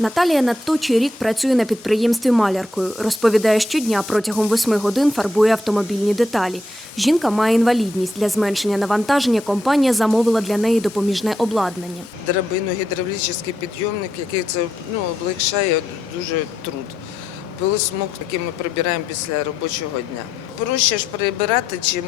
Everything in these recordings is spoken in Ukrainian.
Наталія Надточий рік працює на підприємстві маляркою. Розповідає, щодня протягом восьми годин фарбує автомобільні деталі. Жінка має інвалідність. Для зменшення навантаження компанія замовила для неї допоміжне обладнання. драбину, гідравлічний підйомник, який це ну, облегшає дуже труд. Пилосмок, який ми прибираємо після робочого дня. Проще ж прибирати, чим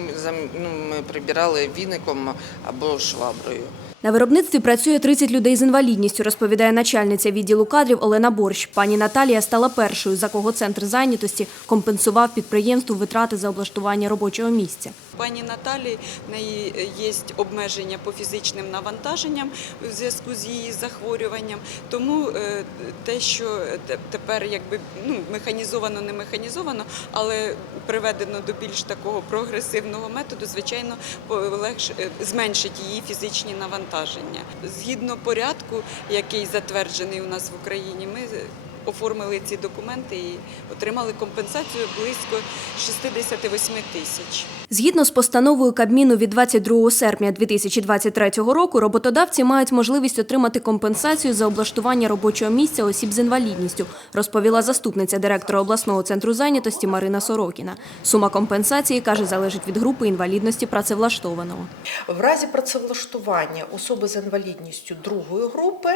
ну, ми прибирали віником або шваброю. На виробництві працює 30 людей з інвалідністю, розповідає начальниця відділу кадрів Олена Борщ. Пані Наталія стала першою, за кого центр зайнятості компенсував підприємству витрати за облаштування робочого місця. Пані Наталі в неї є обмеження по фізичним навантаженням у зв'язку з її захворюванням. Тому е, те, що тепер якби ну механізовано, не механізовано, але приведено до більш такого прогресивного методу, звичайно, е, зменшить її фізичні навантаження. Згідно порядку, який затверджений у нас в Україні, ми оформили ці документи і отримали компенсацію близько 68 тисяч. Згідно з постановою Кабміну від 22 серпня 2023 року, роботодавці мають можливість отримати компенсацію за облаштування робочого місця осіб з інвалідністю, розповіла заступниця директора обласного центру зайнятості Марина Сорокіна. Сума компенсації, каже, залежить від групи інвалідності працевлаштованого. В разі працевлаштування особи з інвалідністю другої групи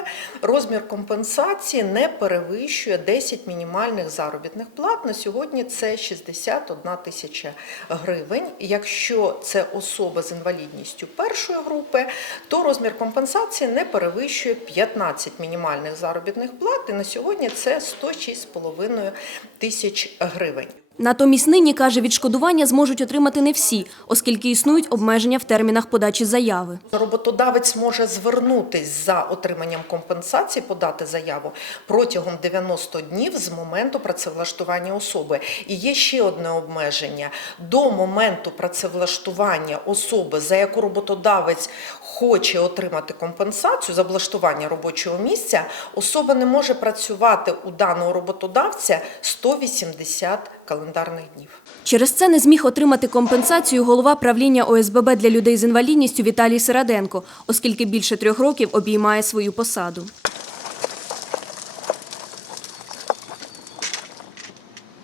розмір компенсації не перевищує 10 мінімальних заробітних плат. На сьогодні це 61 тисяча гривень. Якщо це особа з інвалідністю першої групи, то розмір компенсації не перевищує 15 мінімальних заробітних плат. І на сьогодні це 106,5 тисяч гривень. Натомість нині, каже, відшкодування зможуть отримати не всі, оскільки існують обмеження в термінах подачі заяви. Роботодавець може звернутись за отриманням компенсації, подати заяву протягом 90 днів з моменту працевлаштування особи. І є ще одне обмеження: до моменту працевлаштування особи, за яку роботодавець хоче отримати компенсацію за облаштування робочого місця, особа не може працювати у даного роботодавця 180 календарних днів. Через це не зміг отримати компенсацію голова правління ОСББ для людей з інвалідністю Віталій Середенко, оскільки більше трьох років обіймає свою посаду.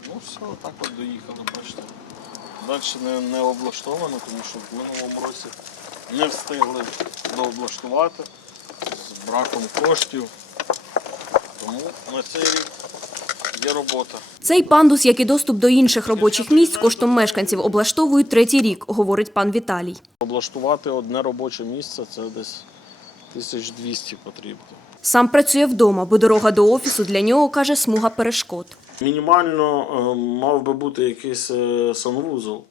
Ну все, так от доїхали, бачите. Далі не, не облаштовано, тому що в минулому році не встигли дооблаштувати з браком коштів. Тому на цей рік є робота. Цей пандус, як і доступ до інших робочих місць, коштом мешканців облаштовують третій рік, говорить пан Віталій. Облаштувати одне робоче місце це десь 1200 потрібно. Сам працює вдома, бо дорога до офісу для нього, каже, смуга перешкод. Мінімально е, мав би бути якийсь е, санвузол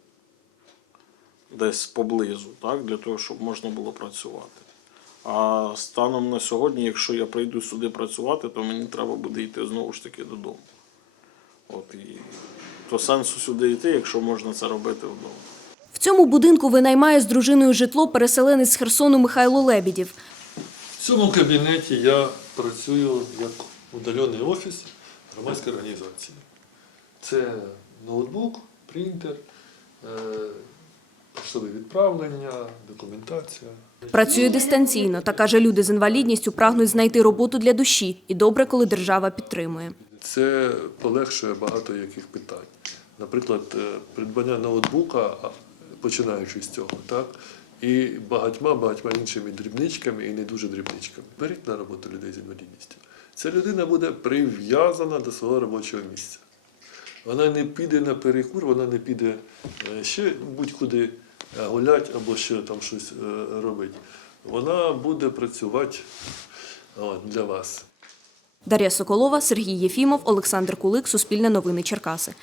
десь поблизу, так, для того, щоб можна було працювати. А станом на сьогодні, якщо я прийду сюди працювати, то мені треба буде йти знову ж таки додому. От, і то сенсу сюди йти, якщо можна це робити вдома. В цьому будинку винаймає з дружиною житло переселенець з Херсону Михайло Лебідів. В цьому кабінеті я працюю як удалений офіс громадської організації. Це ноутбук, принтер, е, відправлення, документація. Працює дистанційно та каже, люди з інвалідністю прагнуть знайти роботу для душі. І добре, коли держава підтримує. Це полегшує багато яких питань. Наприклад, е, придбання ноутбука, починаючи з цього, так, і багатьма багатьма іншими дрібничками і не дуже дрібничками. Беріть на роботу людей з інвалідністю. Ця людина буде прив'язана до свого робочого місця. Вона не піде на перекур, вона не піде е, ще будь-куди гуляти гулять або ще там щось е, робити. Вона буде працювати для вас. Дар'я Соколова, Сергій Єфімов, Олександр Кулик, Суспільне новини Черкаси.